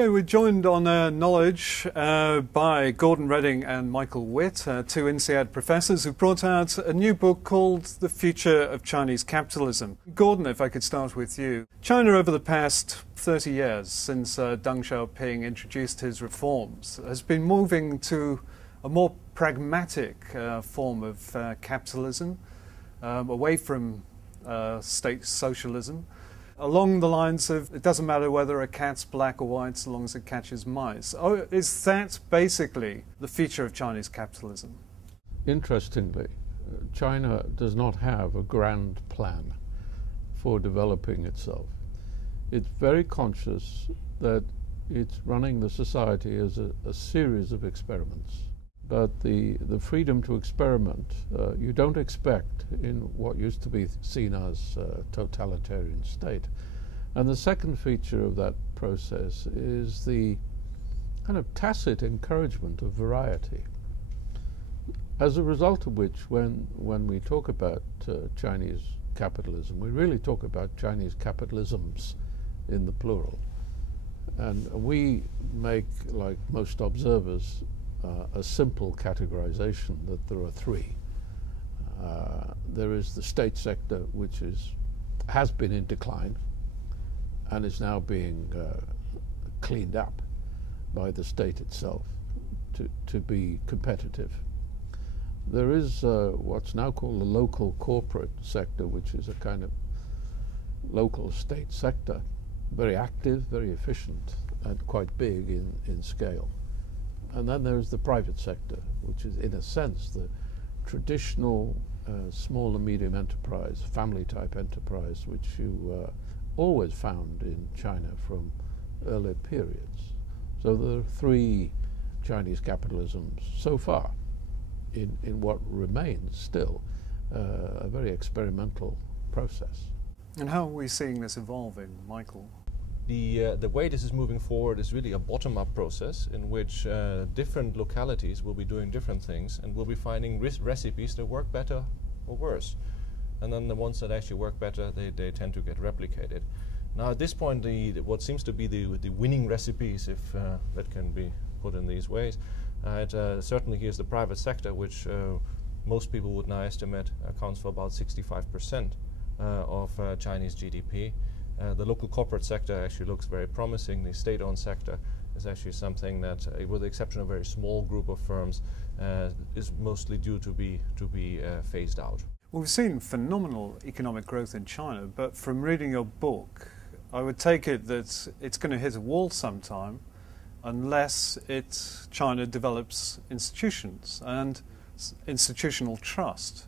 Okay, we're joined on Knowledge by Redding and Michael Witt, two INSEAD professors who brought out a new book called The Future of Chinese Capitalism. Gordon, if I could start with you. China over the past 30 years, since Deng Xiaoping introduced his reforms, has been moving to a more pragmatic form of capitalism, away from state socialism, along the lines of, it doesn't matter whether a cat's black or white so long as it catches mice. Oh, is that basically the future of Chinese capitalism? Interestingly, China does not have a grand plan for developing itself. It's very conscious that it's running the society as a series of experiments. But the freedom to experiment, you don't expect in what used to be seen as a totalitarian state. And the second feature of that process is the kind of tacit encouragement of variety. As a result of which, when we talk about Chinese capitalism, we really talk about Chinese capitalisms in the plural. And we make, like most observers, a simple categorization that there are three. There is the state sector, which has been in decline and is now being cleaned up by the state itself to be competitive. There is what's now called the local corporate sector, which is a kind of local state sector, very active, very efficient, and quite big in scale. And then there's the private sector, which is, in a sense, the traditional small and medium enterprise, family-type enterprise, which you always found in China from early periods. So there are three Chinese capitalisms so far in what remains still a very experimental process. And how are we seeing this evolving, Michael? The way this is moving forward is really a bottom-up process in which different localities will be doing different things and will be finding recipes that work better or worse. And then the ones that actually work better, they tend to get replicated. Now at this point, what seems to be the winning recipes, if that can be put in these ways, certainly here's the private sector, which most people would now estimate accounts for about 65% of Chinese GDP. The local corporate sector actually looks very promising. The state-owned sector is actually something that, with the exception of a very small group of firms, is mostly due to be phased out. Well, we've seen phenomenal economic growth in China, but from reading your book, I would take it that it's going to hit a wall sometime unless China develops institutions and institutional trust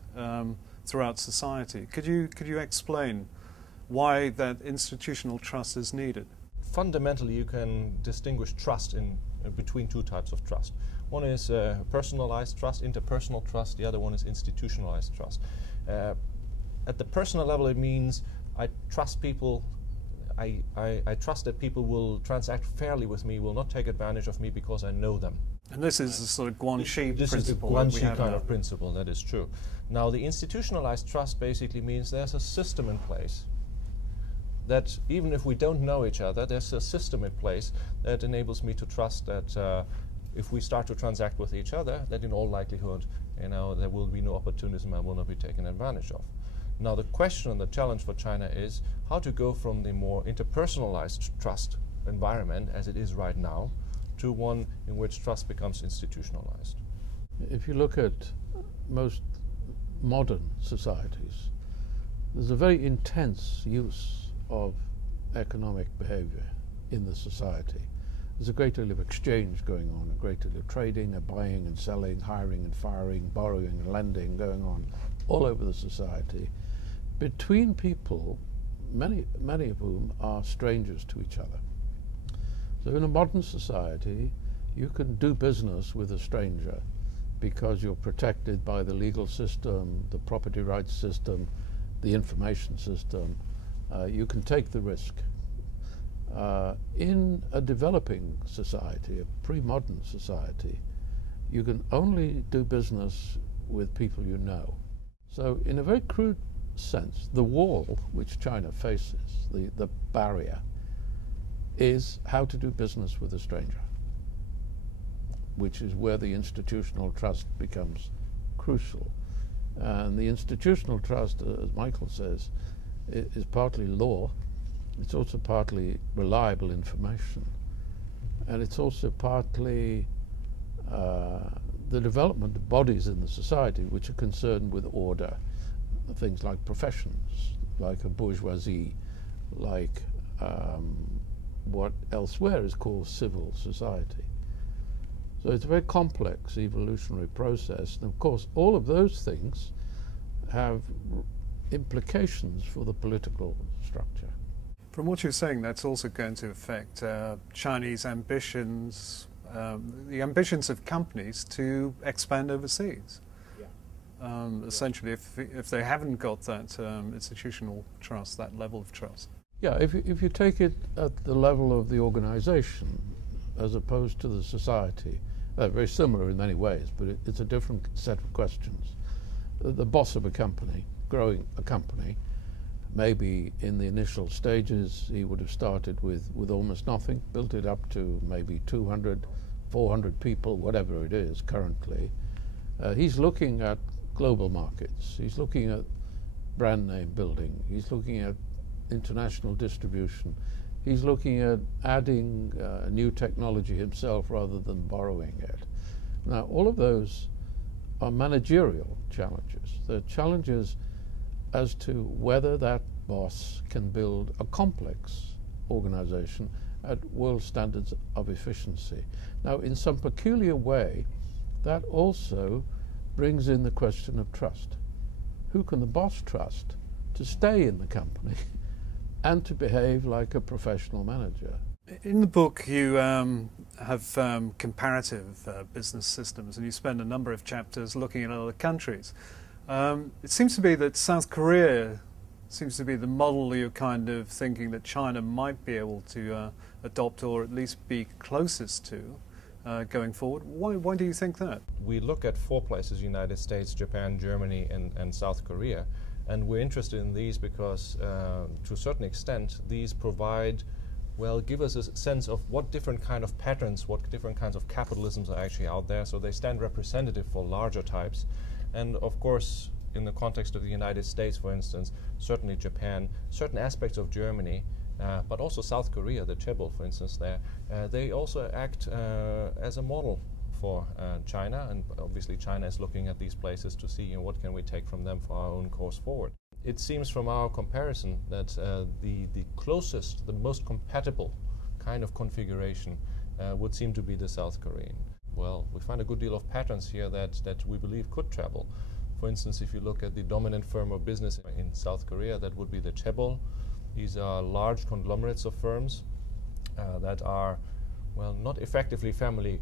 throughout society. Could you explain why that institutional trust is needed? Fundamentally, you can distinguish trust between two types of trust. One is personalized trust, interpersonal trust. The other one is institutionalized trust. At the personal level, it means I trust people. I trust that people will transact fairly with me, will not take advantage of me because I know them. And this is the sort of Guanxi principle. This is the Guanxi kind of principle, that is true. Now, the institutionalized trust basically means there's a system in place that even if we don't know each other, there's a system in place that enables me to trust that if we start to transact with each other, that in all likelihood, there will be no opportunism and will not be taken advantage of. Now, the question and the challenge for China is how to go from the more interpersonalized trust environment, as it is right now, to one in which trust becomes institutionalized. If you look at most modern societies, there's a very intense use of economic behavior in the society. There's a great deal of exchange going on, a great deal of trading, buying and selling, hiring and firing, borrowing and lending going on all over the society between people, many of whom are strangers to each other. So in a modern society, you can do business with a stranger because you're protected by the legal system, the property rights system, the information system. You can take the risk. In a developing society, a pre-modern society, you can only do business with people you know. So in a very crude sense, the wall which China faces, the barrier, is how to do business with a stranger, which is where the institutional trust becomes crucial. And the institutional trust, as Michael says, is partly law. It's also partly reliable information. And it's also partly the development of bodies in the society which are concerned with order, things like professions, like a bourgeoisie, like what elsewhere is called civil society. So it's a very complex evolutionary process, and of course all of those things have implications for the political structure. From what you're saying, that's also going to affect Chinese ambitions, the ambitions of companies to expand overseas. Yeah. Essentially, if they haven't got that institutional trust, that level of trust. Yeah, if you take it at the level of the organization as opposed to the society, they're very similar in many ways, but it's a different set of questions. The boss of a company, growing a company, maybe in the initial stages he would have started with almost nothing, built it up to maybe 200, 400 people, whatever it is currently. He's looking at global markets, he's looking at brand name building, he's looking at international distribution, he's looking at adding new technology himself rather than borrowing it. Now, all of those are managerial challenges. They're challenges as to whether that boss can build a complex organization at world standards of efficiency. Now, in some peculiar way, that also brings in the question of trust. Who can the boss trust to stay in the company and to behave like a professional manager? In the book, you have comparative business systems, and you spend a number of chapters looking at other countries. It seems to be that South Korea seems to be the model you're kind of thinking that China might be able to adopt, or at least be closest to going forward. Why do you think that? We look at 4 places: United States, Japan, Germany, and South Korea. And we're interested in these because, to a certain extent, these provide, well, give us a sense of what different kind of patterns, what different kinds of capitalisms are actually out there. So they stand representative for larger types. And of course, in the context of the United States, for instance, certainly Japan, certain aspects of Germany, but also South Korea, the chaebol, for instance, there, they also act as a model for China, and obviously China is looking at these places to see what can we take from them for our own course forward. It seems from our comparison that the closest, the most compatible kind of configuration would seem to be the South Korean. Well, we find a good deal of patterns here that we believe could travel. For instance, if you look at the dominant firm of business in South Korea, that would be the chaebol. These are large conglomerates of firms that are, well, not effectively family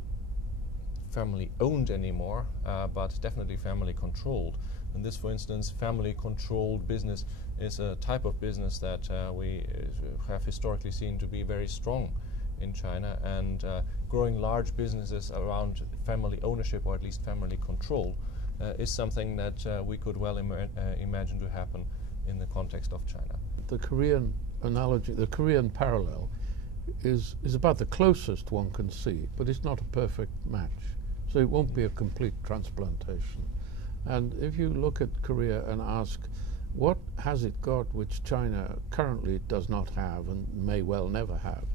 owned anymore, but definitely family controlled. And this, for instance, family controlled business is a type of business that we have historically seen to be very strong in China, and growing large businesses around family ownership, or at least family control, is something that we could well imagine to happen in the context of China. The Korean analogy, the Korean parallel, is about the closest one can see, but it's not a perfect match. So it won't be a complete transplantation. And if you look at Korea and ask, what has it got which China currently does not have and may well never have?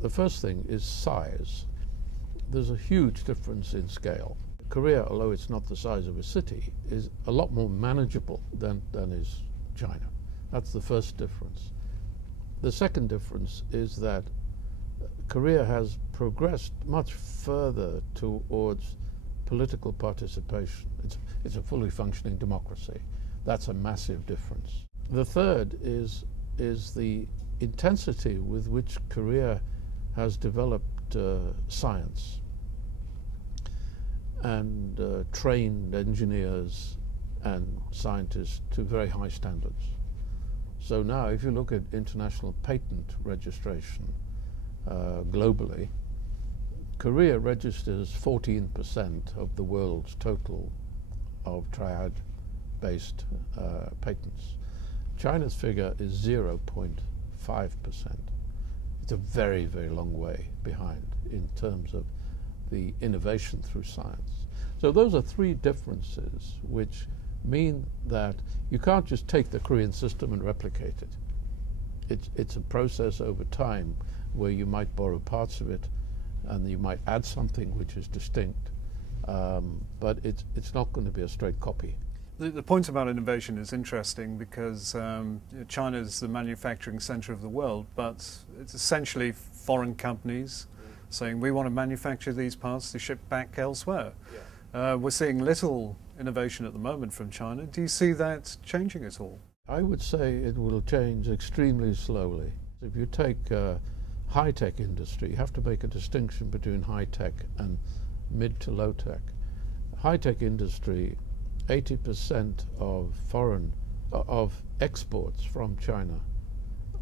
The first thing is size. There's a huge difference in scale. Korea, although it's not the size of a city, is a lot more manageable than is China. That's the first difference. The second difference is that Korea has progressed much further towards political participation. It's a fully functioning democracy. That's a massive difference. The third is the intensity with which Korea has developed science and trained engineers and scientists to very high standards. So now, if you look at international patent registration globally, Korea registers 14% of the world's total of triad-based patents. China's figure is 0.5%. it's a very, very long way behind in terms of the innovation through science. So those are three differences which mean that you can't just take the Korean system and replicate it. It's a process over time where you might borrow parts of it and you might add something which is distinct, but it's not going to be a straight copy. The point about innovation is interesting because China is the manufacturing centre of the world, but it's essentially foreign companies saying we want to manufacture these parts to ship back elsewhere. Yeah. We're seeing little innovation at the moment from China. Do you see that changing at all? I would say it will change extremely slowly. If you take high-tech industry, you have to make a distinction between high-tech and mid to low-tech. High-tech industry, 80% of exports from China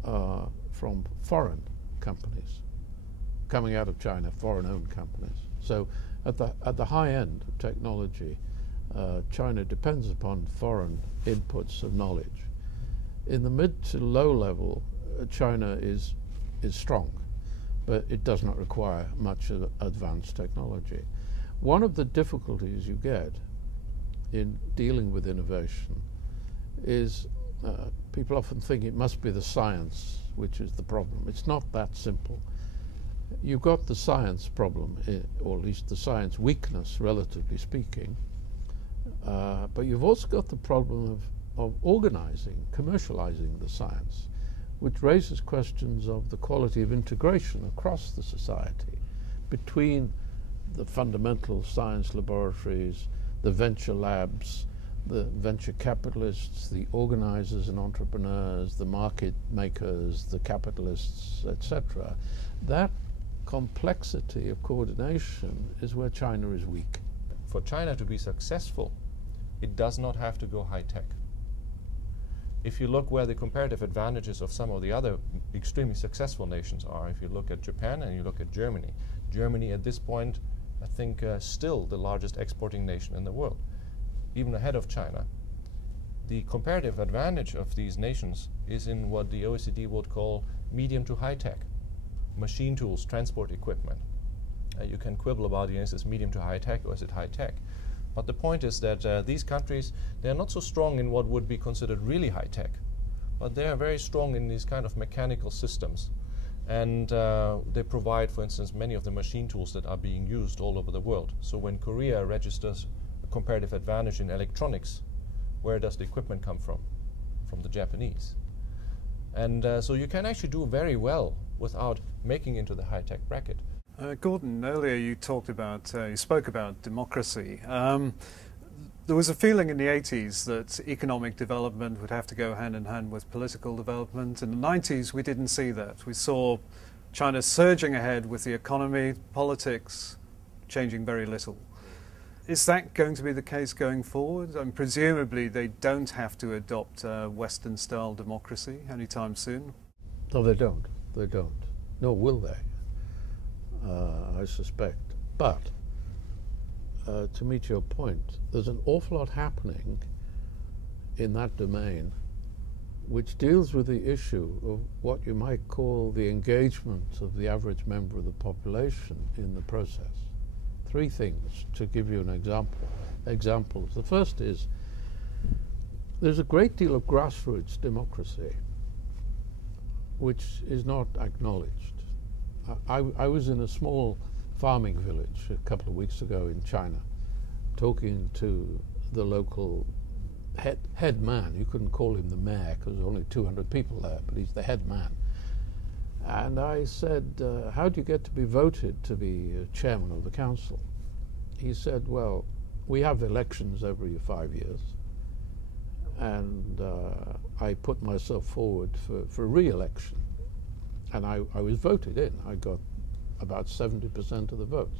are from foreign companies, coming out of China, foreign-owned companies. So at the high end of technology, China depends upon foreign inputs of knowledge. In the mid to low level, China is strong, but it does not require much advanced technology. One of the difficulties you get in dealing with innovation is people often think it must be the science which is the problem. It's not that simple. You've got the science problem, or at least the science weakness, relatively speaking, but you've also got the problem of organizing, commercializing the science, which raises questions of the quality of integration across the society between the fundamental science laboratories, the venture labs, the venture capitalists, the organizers and entrepreneurs, the market makers, the capitalists, etc. That complexity of coordination is where China is weak. For China to be successful, it does not have to go high-tech. If you look where the comparative advantages of some of the other extremely successful nations are, if you look at Japan and you look at Germany, Germany at this point, I think, still the largest exporting nation in the world, even ahead of China. The comparative advantage of these nations is in what the OECD would call medium to high-tech, machine tools, transport equipment. You can quibble about, is this medium to high-tech or is it high-tech? But the point is that these countries, they are not so strong in what would be considered really high-tech, but they are very strong in these kind of mechanical systems. And they provide, for instance, many of the machine tools that are being used all over the world. So when Korea registers a comparative advantage in electronics, where does the equipment come from? From the Japanese. And so you can actually do very well without making into the high-tech bracket. Gordon, earlier you spoke about democracy. There was a feeling in the 80s that economic development would have to go hand in hand with political development. In the 90s, we didn't see that. We saw China surging ahead with the economy, politics changing very little. Is that going to be the case going forward? And presumably they don't have to adopt Western-style democracy anytime soon. No, they don't. They don't. Nor will they, I suspect. But to meet your point, there's an awful lot happening in that domain which deals with the issue of what you might call the engagement of the average member of the population in the process. Three things to give you an examples. The first is there's a great deal of grassroots democracy which is not acknowledged. I was in a small farming village a couple of weeks ago in China, talking to the local head man. You couldn't call him the mayor because there were only 200 people there, but he's the head man. And I said, how do you get to be voted to be chairman of the council? He said, well, we have elections every 5 years, and I put myself forward for re-election. And I was voted in. I got about 70% of the votes.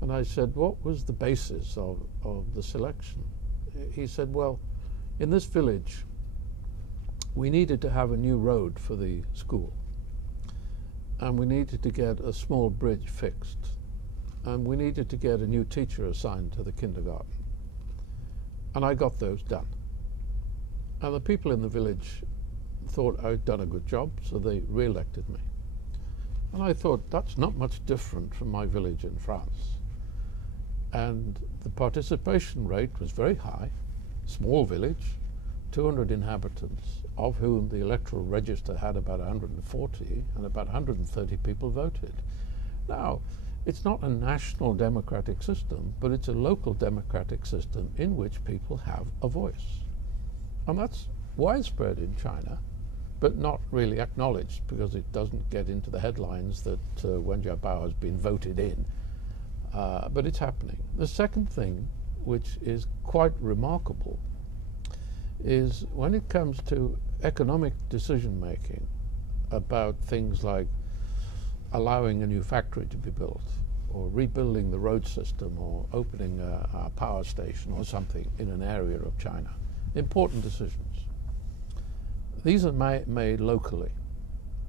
And I said, what was the basis of the selection? He said, well, in this village, we needed to have a new road for the school. And we needed to get a small bridge fixed. And we needed to get a new teacher assigned to the kindergarten. And I got those done. And the people in the village thought I'd done a good job, so they re-elected me. And I thought, that's not much different from my village in France. And the participation rate was very high, small village, 200 inhabitants, of whom the electoral register had about 140, and about 130 people voted. Now, it's not a national democratic system, but it's a local democratic system in which people have a voice. And that's widespread in China, but not really acknowledged because it doesn't get into the headlines that Wen Jiabao has been voted in. But it's happening. The second thing, which is quite remarkable, is when it comes to economic decision making about things like allowing a new factory to be built, or rebuilding the road system, or opening a power station or something in an area of China. Important decisions. These are made locally.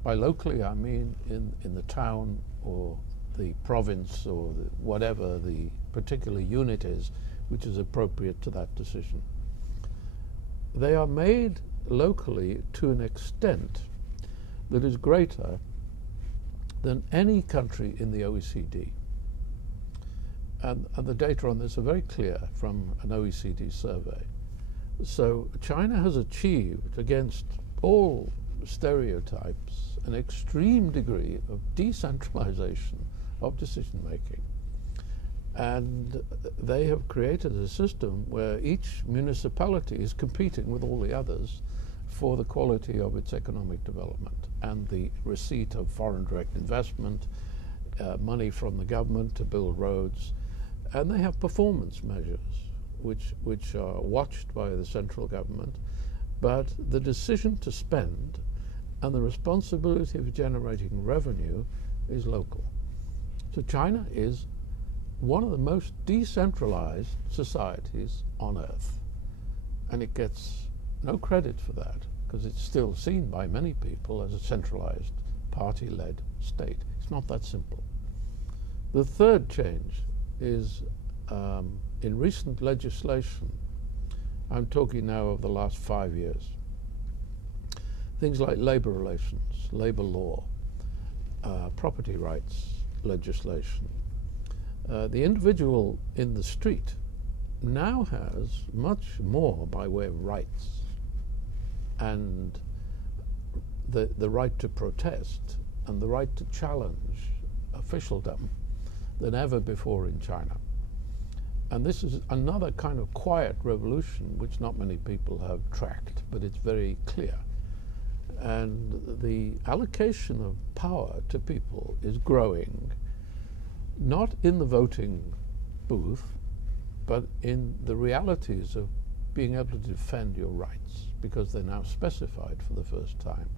By locally, I mean in the town or the province or whatever the particular unit is, which is appropriate to that decision. They are made locally to an extent that is greater than any country in the OECD. And the data on this are very clear from an OECD survey. So China has achieved, against all stereotypes, an extreme degree of decentralization of decision making. And they have created a system where each municipality is competing with all the others for the quality of its economic development and the receipt of foreign direct investment, money from the government to build roads. And they have performance measures which are watched by the central government, but the decision to spend and the responsibility of generating revenue is local. So China is one of the most decentralized societies on earth, and it gets no credit for that because it's still seen by many people as a centralized, party-led state. It's not that simple. The third change is in recent legislation. I'm talking now of the last 5 years. Things like labor relations, labor law, property rights legislation. The individual in the street now has much more by way of rights and the right to protest and the right to challenge officialdom than ever before in China. And this is another kind of quiet revolution which not many people have tracked, but it's very clear. And the allocation of power to people is growing, not in the voting booth, but in the realities of being able to defend your rights, because they're now specified for the first time.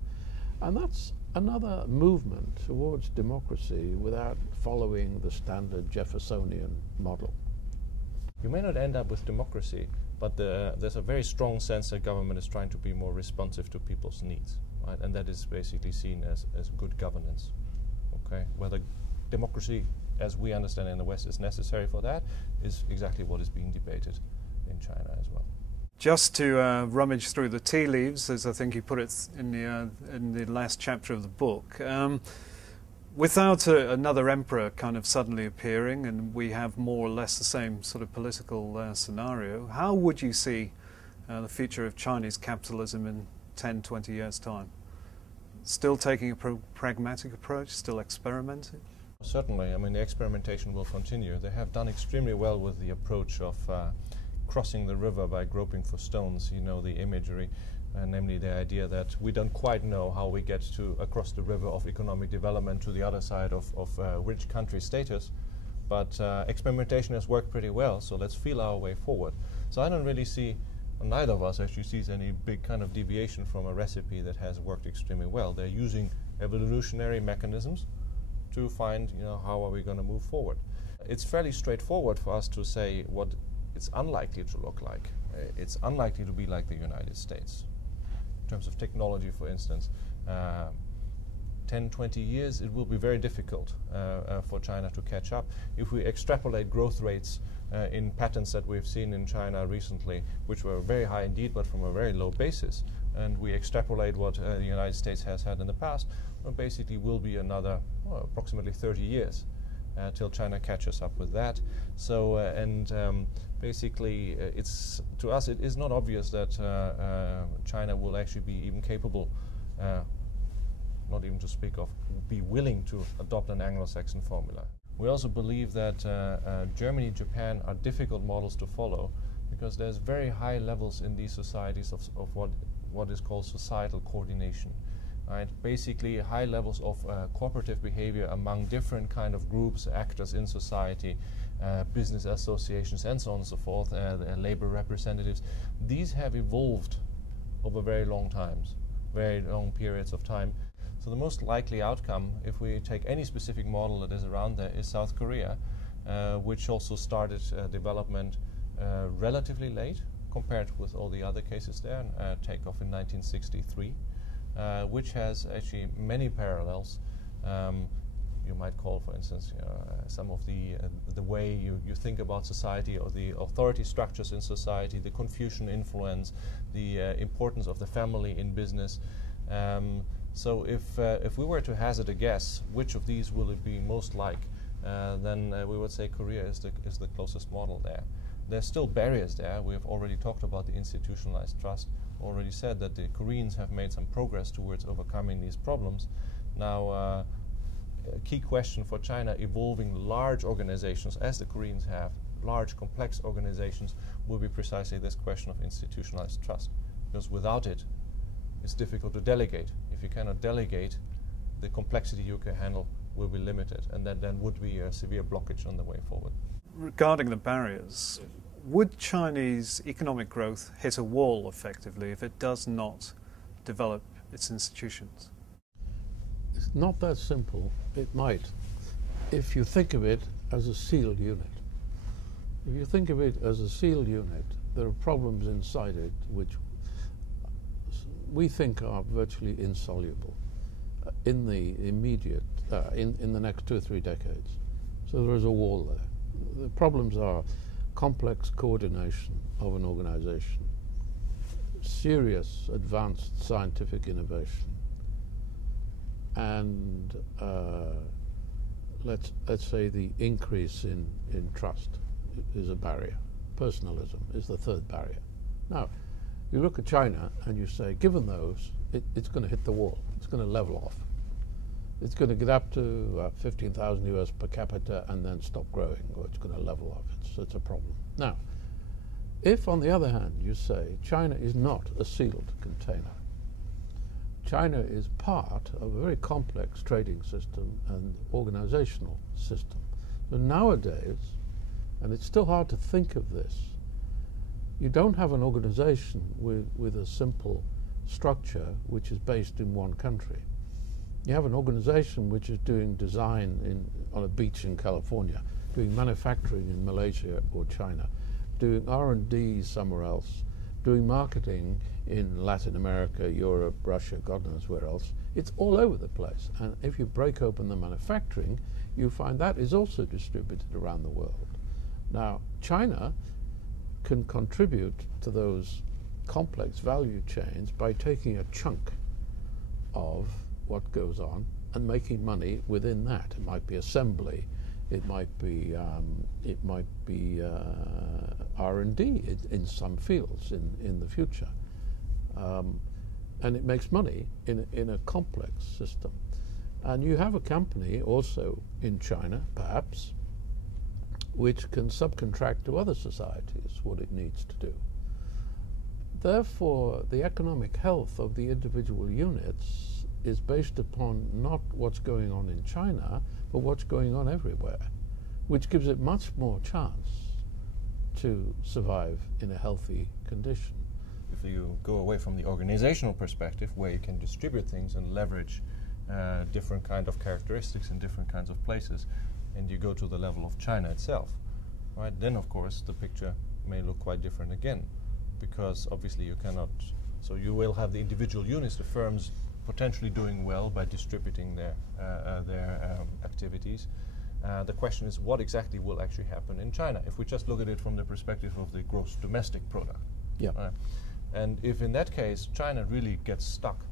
And that's another movement towards democracy without following the standard Jeffersonian model. You may not end up with democracy, but there's a very strong sense that government is trying to be more responsive to people's needs, right? And that is basically seen as good governance. Okay, whether democracy, as we understand in the West, is necessary for that is exactly what is being debated in China as well. Just to rummage through the tea leaves, as I think you put it in the last chapter of the book. Without another emperor kind of suddenly appearing, and we have more or less the same sort of political scenario, how would you see the future of Chinese capitalism in 10, 20 years' time? Still taking a pragmatic approach, still experimenting? Certainly. I mean, the experimentation will continue. They have done extremely well with the approach of crossing the river by groping for stones, you know, the imagery. Namely the idea that we don't quite know how we get to across the river of economic development to the other side of rich country status, but experimentation has worked pretty well, so let's feel our way forward. So I don't really see, neither of us actually sees any big kind of deviation from a recipe that has worked extremely well. They're using evolutionary mechanisms to find, you know, how are we going to move forward. It's fairly straightforward for us to say what it's unlikely to look like. It's unlikely to be like the United States. In terms of technology, for instance, 10, 20 years, it will be very difficult for China to catch up. If we extrapolate growth rates in patterns that we've seen in China recently, which were very high indeed, but from a very low basis, and we extrapolate what the United States has had in the past, well, basically will be another approximately 30 years till China catches up with that. So, basically, it's to us it is not obvious that China will actually be even capable, not even to speak of, be willing to adopt an Anglo-Saxon formula. We also believe that Germany and Japan are difficult models to follow because there's very high levels in these societies of what is called societal coordination. Right? Basically, high levels of cooperative behavior among different kind of groups, actors in society, business associations, and so on and so forth, labor representatives. These have evolved over very long periods of time. So the most likely outcome, if we take any specific model that is around there, is South Korea, which also started development relatively late compared with all the other cases there, take off in 1963. Which has actually many parallels. You might call, for instance, some of the way you think about society or the authority structures in society, the Confucian influence, the importance of the family in business. So if we were to hazard a guess, which of these will it be most like, then we would say Korea is the closest model there. There's still barriers there. We have already talked about the institutionalized trust. Already said that the Koreans have made some progress towards overcoming these problems. Now, a key question for China, evolving large organizations, as the Koreans have, large complex organizations, will be precisely this question of institutionalized trust. Because without it, it's difficult to delegate. If you cannot delegate, the complexity you can handle will be limited, and that then would be a severe blockage on the way forward. Regarding the barriers, would Chinese economic growth hit a wall effectively if it does not develop its institutions? It's not that simple. It might, if you think of it as a sealed unit. If you think of it as a sealed unit, there are problems inside it which we think are virtually insoluble in the immediate, in the next 2 or 3 decades. So there is a wall there. The problems are complex coordination of an organization, serious advanced scientific innovation, and let's say the increase in trust is a barrier. Personalism is the third barrier. Now, you look at China and you say, given those, it's going to hit the wall. It's going to level off. It's going to get up to 15,000 US per capita and then stop growing, or it's going to level off. It's a problem. Now, if on the other hand you say China is not a sealed container, China is part of a very complex trading system and organizational system. So nowadays, and it's still hard to think of this, you don't have an organization with a simple structure which is based in one country. You have an organization which is doing design on a beach in California, doing manufacturing in Malaysia or China, doing R&D somewhere else, doing marketing in Latin America, Europe, Russia, God knows where else. It's all over the place. And if you break open the manufacturing, you find that is also distributed around the world. Now, China can contribute to those complex value chains by taking a chunk of what goes on and making money within that. It might be assembly, it might be R&D in some fields in the future, and it makes money in a complex system. And you have a company also in China, perhaps, which can subcontract to other societies what it needs to do. Therefore, the economic health of the individual units is based upon not what's going on in China, but what's going on everywhere, which gives it much more chance to survive in a healthy condition. If you go away from the organizational perspective, where you can distribute things and leverage different kind of characteristics in different kinds of places, and you go to the level of China itself, right? Then, of course, the picture may look quite different again, because obviously you cannot. So you will have the individual units, the firms, potentially doing well by distributing their activities. The question is, what exactly will actually happen in China if we just look at it from the perspective of the gross domestic product? Yeah. And if in that case China really gets stuck,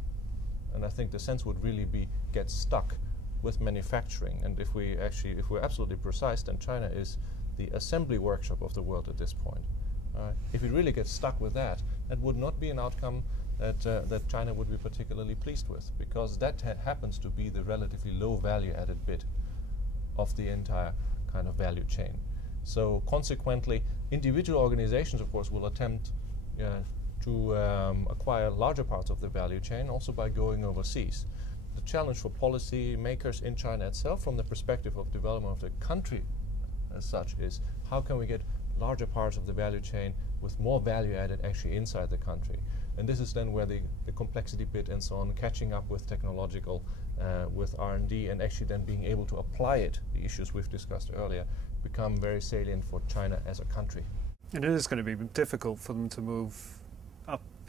and I think the sense would really be get stuck with manufacturing, and if we're absolutely precise, then China is the assembly workshop of the world at this point. If it really gets stuck with that, that would not be an outcome that China would be particularly pleased with, because that happens to be the relatively low value added bit of the entire kind of value chain. So consequently, individual organizations, of course, will attempt to acquire larger parts of the value chain also by going overseas. The challenge for policy makers in China itself, from the perspective of development of the country as such, is how can we get larger parts of the value chain with more value added actually inside the country. And this is then where the complexity bit and so on, catching up with technological, with R&D, and actually then being able to apply it, the issues we've discussed earlier, become very salient for China as a country. And it is going to be difficult for them to move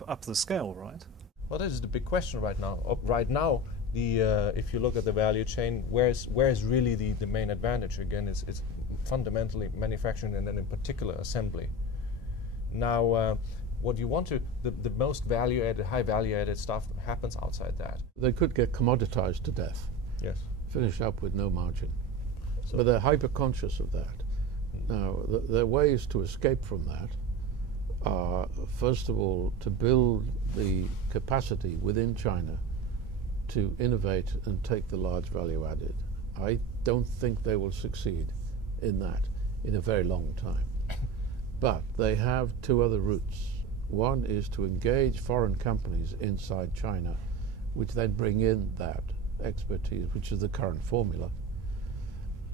up the scale, right? Well, that is the big question right now. Right now, if you look at the value chain, where is really the main advantage? Again, it's fundamentally manufacturing and then in particular assembly. Now, what you want to, the most value-added, high value-added stuff happens outside that. They could get commoditized to death. Yes. Finish up with no margin. So but they're hyper-conscious of that. Now, there are ways to escape from that are, first of all, to build the capacity within China to innovate and take the large value added. I don't think they will succeed in that in a very long time. But they have two other routes. One is to engage foreign companies inside China, which then bring in that expertise, which is the current formula.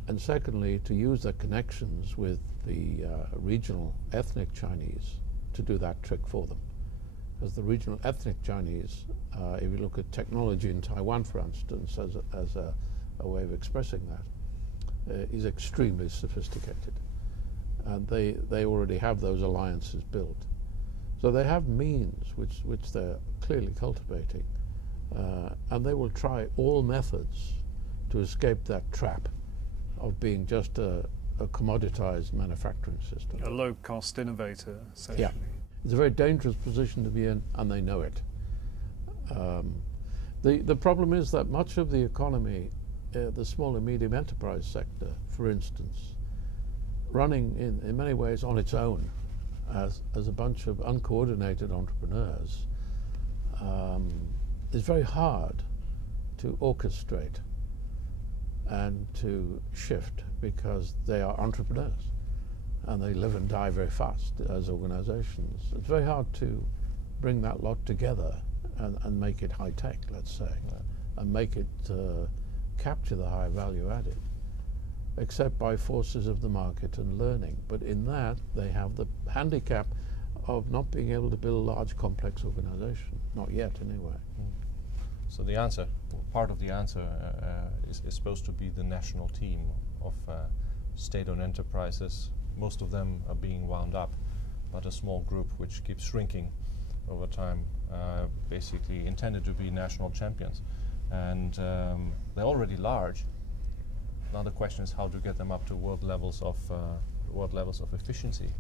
And secondly, to use their connections with the regional ethnic Chinese to do that trick for them. Because the regional ethnic Chinese, if you look at technology in Taiwan, for instance, as a way of expressing that, is extremely sophisticated. And they already have those alliances built. So they have means which they're clearly cultivating. And they will try all methods to escape that trap of being just a commoditized manufacturing system. A low-cost innovator, essentially. Yeah. It's a very dangerous position to be in, and they know it. The problem is that much of the economy, the small and medium enterprise sector, for instance, running in many ways on its own as a bunch of uncoordinated entrepreneurs, is very hard to orchestrate and to shift, because they are entrepreneurs and they live and die very fast as organizations. It's very hard to bring that lot together and make it high tech, let's say, and make it capture the high value added, except by forces of the market and learning. But in that, they have the handicap of not being able to build a large, complex organization. Not yet, anyway. So the answer, part of the answer is supposed to be the national team of state-owned enterprises. Most of them are being wound up, but a small group which keeps shrinking over time, basically intended to be national champions. And they're already large. Now the question is how to get them up to world levels of efficiency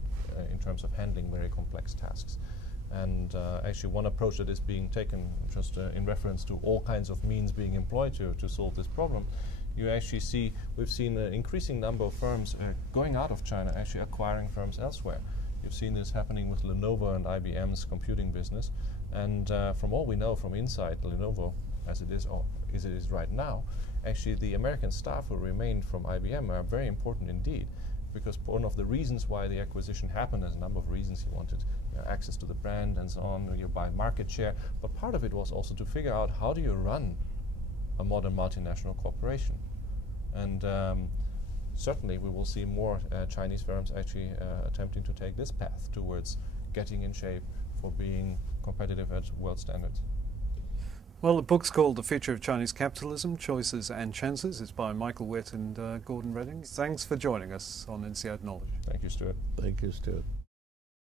in terms of handling very complex tasks. And actually one approach that is being taken, just in reference to all kinds of means being employed to solve this problem, you actually see, we've seen an increasing number of firms going out of China, actually acquiring firms elsewhere. You've seen this happening with Lenovo and IBM's computing business. And from all we know from inside Lenovo, as it is right now, actually the American staff who remained from IBM are very important indeed, because one of the reasons why the acquisition happened, there's a number of reasons. You wanted access to the brand and so on, you buy market share, but part of it was also to figure out how do you run a modern multinational corporation. And certainly we will see more Chinese firms actually attempting to take this path towards getting in shape for being competitive at world standards. Well, the book's called The Future of Chinese Capitalism, Choices and Chances. It's by Michael Witt and Gordon Redding. Thanks for joining us on INSEAD Knowledge. Thank you, Stuart. Thank you, Stuart.